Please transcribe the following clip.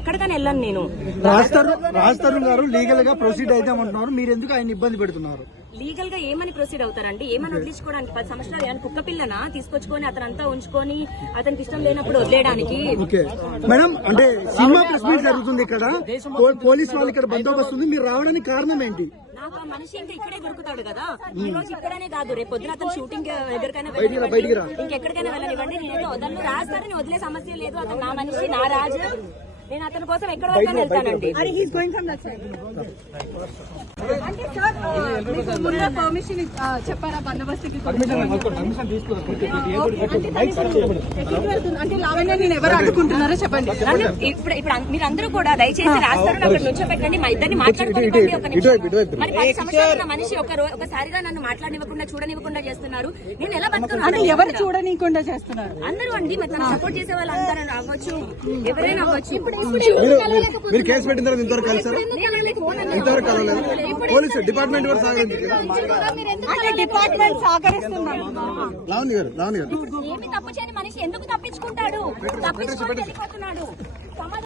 ఎక్కడికైనా వెళ్ళాను నేను. రాజ్ తరుణ్ గారు లీగల్ గా ప్రొసీడ్ అయిదామంటున్నారు, మీరు ఎందుకు ఆయన ఇబ్బంది పెడుతున్నారు? లీగల్ గా ఏమని ప్రొసీడ్ అవుతారండి? ఏమని వదిలించుకోవడానికి 10 సంవత్సరాలు ఏమైనా కుక్క పిల్లనా తీసుకొచ్చుకొని అతనంతా ఉంచుకొని అతనికి ఇష్టం లేనప్పుడు వదిలేయడానికి? ఓకే మేడం, అంటే సినిమా ప్రెస్ మీట్ జరుగుతుంది ఇక్కడ, పోలీస్ వాళ్ళు ఇక్కడ బందోబస్తు ఉంది, మీరు రావడానికి కారణం ఏంటి? నాకు ఆ మనిషి ఇంకా ఇక్కడే దొరుకుతాడు కదా, ఈ రోజు ఇక్కడనే కాదు రేపు పొద్దున అతను షూటింగ్ ఎక్కడికైనా ఇంకెక్కడికైనా వెళ్ళనివ్వండి. నేనైతే వదలను. రాస్తారని వదిలే సమస్య లేదు. అతను నా మనిషి, నా రాజు. నేను అతని కోసం ఎక్కడ వరకు వెళ్తానండి. అంటే సార్ మీకు ముందు పర్మిషన్ చెప్పారా బందోబస్తుకి? అంటే లావణ్య నేను ఎవరు అడ్డుకుంటున్నారో చెప్పండి. ఇప్పుడు మీరందరూ కూడా దయచేసి రాస్తారు అక్కడ నుంచో పెట్టండి, మా ఇద్దరిని మాట్లాడుకోండి. ఒక నిమిషం. మరి 10 సంవత్సరాల మనిషి ఒకసారిగా నన్ను మాట్లాడనివ్వకుండా చూడనివ్వకుండా చేస్తున్నారు. నేను ఎలా బతుకున్నాను? ఎవరు చూడనీయకుండా చేస్తున్నారు? అందరూ అండి, మరి నన్ను సపోర్ట్ చేసే వాళ్ళు అందరూ అవ్వచ్చు, ఎవరైనా అవ్వచ్చు. మీరు కేసు పెట్టిన తర్వాత ఇంతవరకు కలిసారు? ఇంతవరకు కలవలేదు. పోలీసు డిపార్ట్మెంట్ కూడా డిపార్ట్మెంట్ సహకరిస్తున్నారు. లావణ్య గారు ఏమి తప్పు చేయని మనిషి ఎందుకు తప్పించుకుంటాడు? తప్పించుకొని వెళ్ళిపోతున్నాడు.